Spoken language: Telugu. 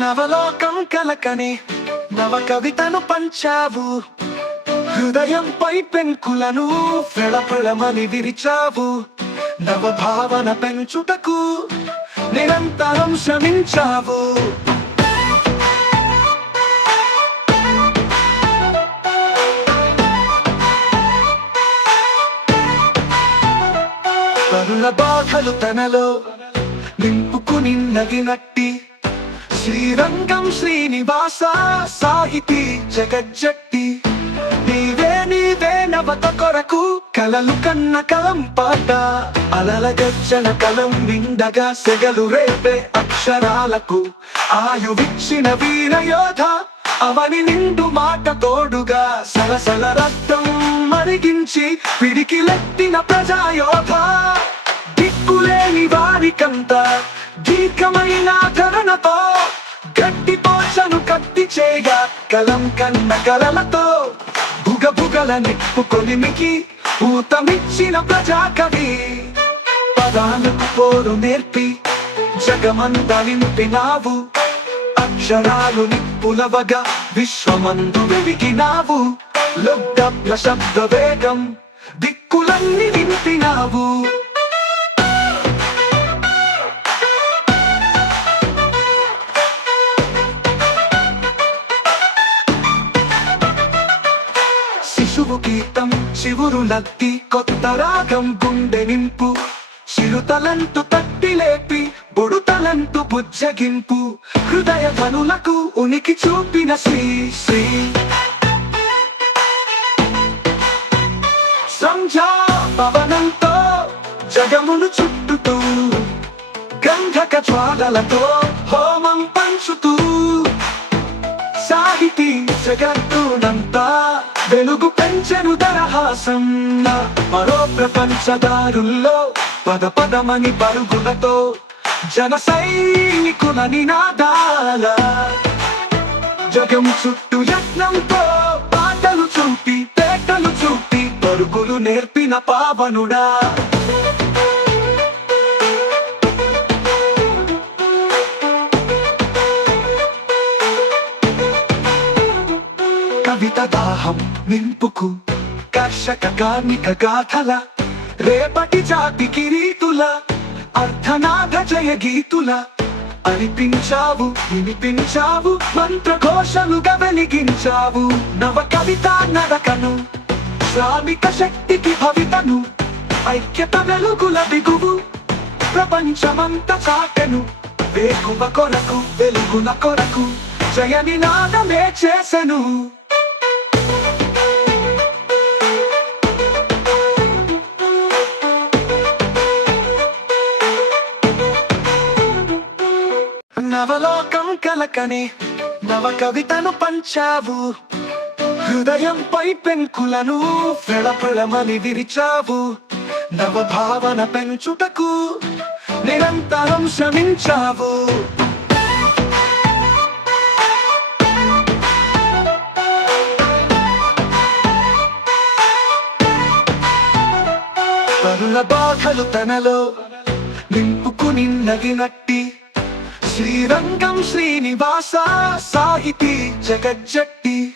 నవలోకం కలకని నవ కవితను పంచావు. హృదయంపై పెంకులను ఫెళఫెళమని విరిచావు. నవ భావన పెంచుటకు నిరంతరం శ్రమించావు. పరుల బాధలు తనలో నింపుకుని నగినట్టి శ్రీరంగం శ్రీనివాస సాహితీ జగజ్జట్టి. నీవే నీవే నవత కొరకు కలలు కన్న కలం పాట అలల గచ్చన కలం నిండగా సెగలు రేపే అక్షరాలకు. ఆయువిచ్చిన వీరయోధ అవని నిండు మాట తోడుగా సలసల రక్తం మరిగించి పిడికిలెత్తిన ప్రజాయోధ. దిక్కులేని వారికంత దీర్ఘమ కత్తి చేయగా కలం కన్న కలలతో బుగ బుగల నిప్పు కొలిమికి ఊతమిచ్చిన ప్రజాకవి. పదాలకు పోరు నేర్పి జగమంత నింపినావు. అక్షరాలు నిప్పులవగా విశ్వమందు వెలిగినావు లొగ్గ శబ్ద వేగం దిక్కులన్నీ నింపినావు శిశువు గీతం శివురులత్తి కొత్త రాగం గుండె నింపు. చిరుతలంతు తట్టి లేపి బుడుతలంతు బుజ్జగింపు. హృదయ ధనులకు ఉనికి చూపిన శ్రీ శ్రీ. సంధ్యా పవనంతో జగమును చుట్టుతూ గంధక జ్వాలలతో హోమం పంచుతూ. సాహితీ జగత్తునంతా వెలుగు దరహాసం మరో ప్రపంచదారుల్లో పద పదమని పరుగులతో జన సైనికుల నినాదాల. జగం చుట్టూ యత్నంతో పాటలు చూపి పేటలు చూపి పరుగులు నేర్పిన పావనుడా. కవిత దాహం నింపుకు. కర్షక కార్మిక గాథల రేపటి జాతి కిరీతుల అర్థనాథ జయ గీతుల. అనిపించావు వినిపించావు మంత్రఘోషలుగా వెలిగించావు నవ కవిత నడకను శ్రామిక శక్తికి భవితను ఐక్యత వెలుగుల దిగువు ప్రపంచమంత చాటెను వేకువ కొరకు వెలుగుల కొరకు జయ నినాదమే చేసెను. నవలోకం కలకని నవ కవితను పంచావు హృదయంపై పెంకులను ఫెళఫెళమని విరిచావు. నవ భావన పెంచుటకు నిరంతరం శ్రమించావు. పరుల బాధలు తనలో నింపుకుని నగినట్టి శ్రీరంగం శ్రీనివాస సాహితీ జగజ్జట్టి.